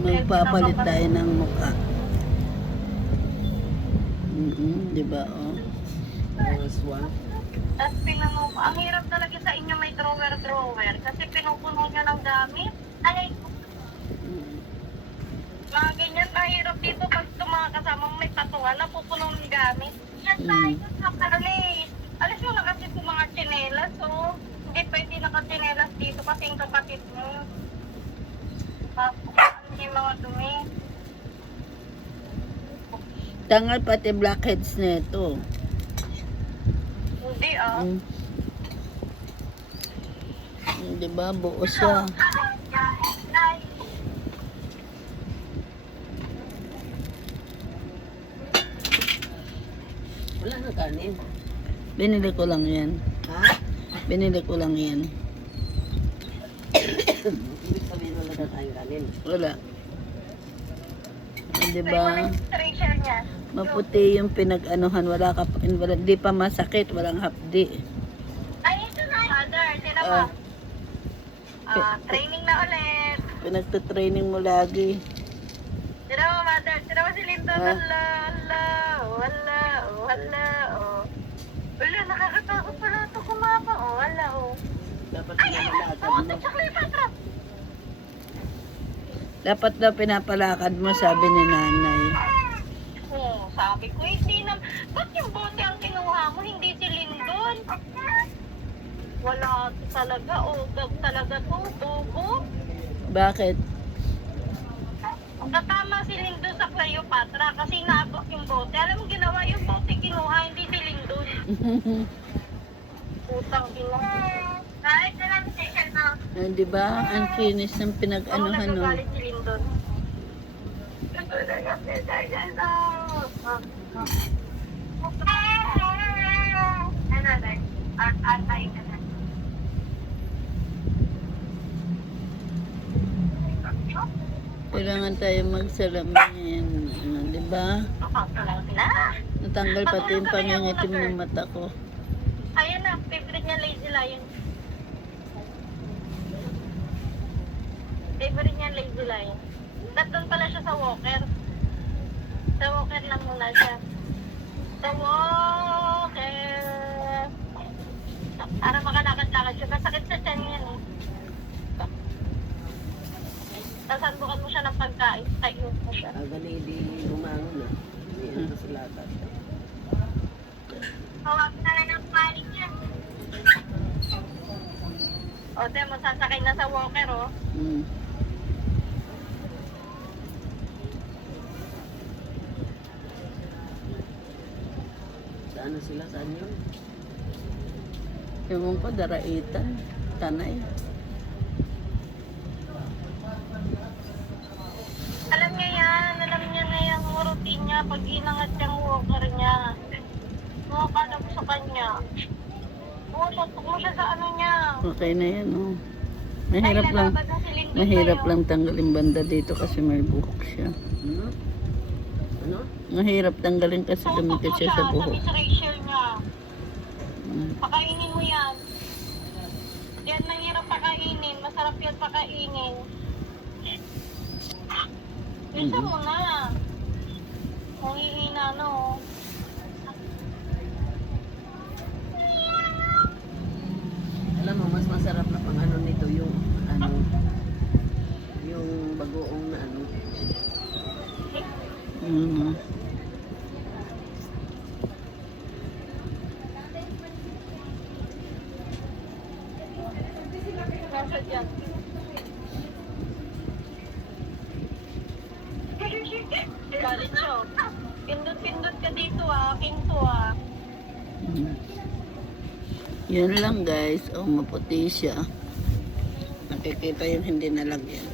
Magpapalit tayo ng mukha. Di ba, oh? Tapos ang hirap talaga sa inyo may drawer kasi pinupuno nyo ng gamit. Ay, mga ganyan mahirap dito pag mga kasamang may patungan na pupuno ng gamit. Yan tayo, alis mo na kasi sa mga tsinelas, so hindi pwede nakatsinelas dito kasi yung kapatid mo. Hindi mga dumi. Tangal pati blackheads na ito. Hindi Di ba? Buo siya. Wala na kanin. Binili ko lang yan. Ha? Binili ko lang yan. Ibig sabihin wala na tayong kanin. Wala. Di May ba? treasure niya. Maputi yung pinag-anuhan. Di pa masakit. Walang hapdi. Ay, ito na. Mother, sila pa. Training na ulit. Pinagtutraining mo lagi. Sila mo, mother. Sila mo si Lindo. Wala, nakakatakot pala ito kumapa. Wala. Dapat Ay, pinapalakad mo. chocolate patra. Dapat daw pinapalakad mo, sabi ni nanay. Sabi ko, hindi na. Ba't yung bote ang kinuha mo? Hindi si Lindon. Wala talaga. Gag talaga to. Bobo. Bakit? Natama si Lindon sa Cleopatra kasi naabot yung bote. Alam mo, ginawa yung bote kinuha, hindi si Lindon. Putang kinuha. Kahit na lang si Lindon. Di ba? Ang kinis ng pinag-anuhan nun. Nagagalit si Lindon. Kailangan tayo magsalamin. Di ba? Natanggal pati yung pangingitim ng mata ko. Ayan na, favorite niya Lazy Lion. Favorite niya Lazy Lion. Nandun pala siya sa walker. Sa walker lang muna siya. Sa walker. Para makalakad-lakad siya. Masakit sa tiyan yan eh. Tasandukan mo siya ng pagkain. Tayo mo siya. Agani di lumangon na. Hindi ito sila tata. Hawag na lang ng panik niya. O, mo sasakay na sa walker, oh. Saan na sila? Saan yun? Ewan ko, daraitan. Tanay. Alam niya yan. Alam niya na yung routine niya. Pag inangat yung walker niya. Makakala mo sa kanya. Tutok mo siya sa ano niya. Okay na yan, oh. Mahirap Ay, lang. lalabad na si Lindon Mahirap sa'yo. lang tanggalin banda dito kasi may buhok siya. Ano? Mahirap tanggalin kasi Tutok dumikit mo siya sa buhok. Sa Rachel niya. Mm. Pakainin mo yan. Yan mahirap pakainin. Masarap yan pakainin. Bisa mo na. Mahihina, no? Alam mo, mas masarap na pang ano nito yung ano, yung bagoong na ano. Mm. Nasa dyan. Galit siya. Pindot-pindot ka dito, akin to, Mm. Yun lang guys. Oh, maputi siya. Nakikita yung hindi nalagyan.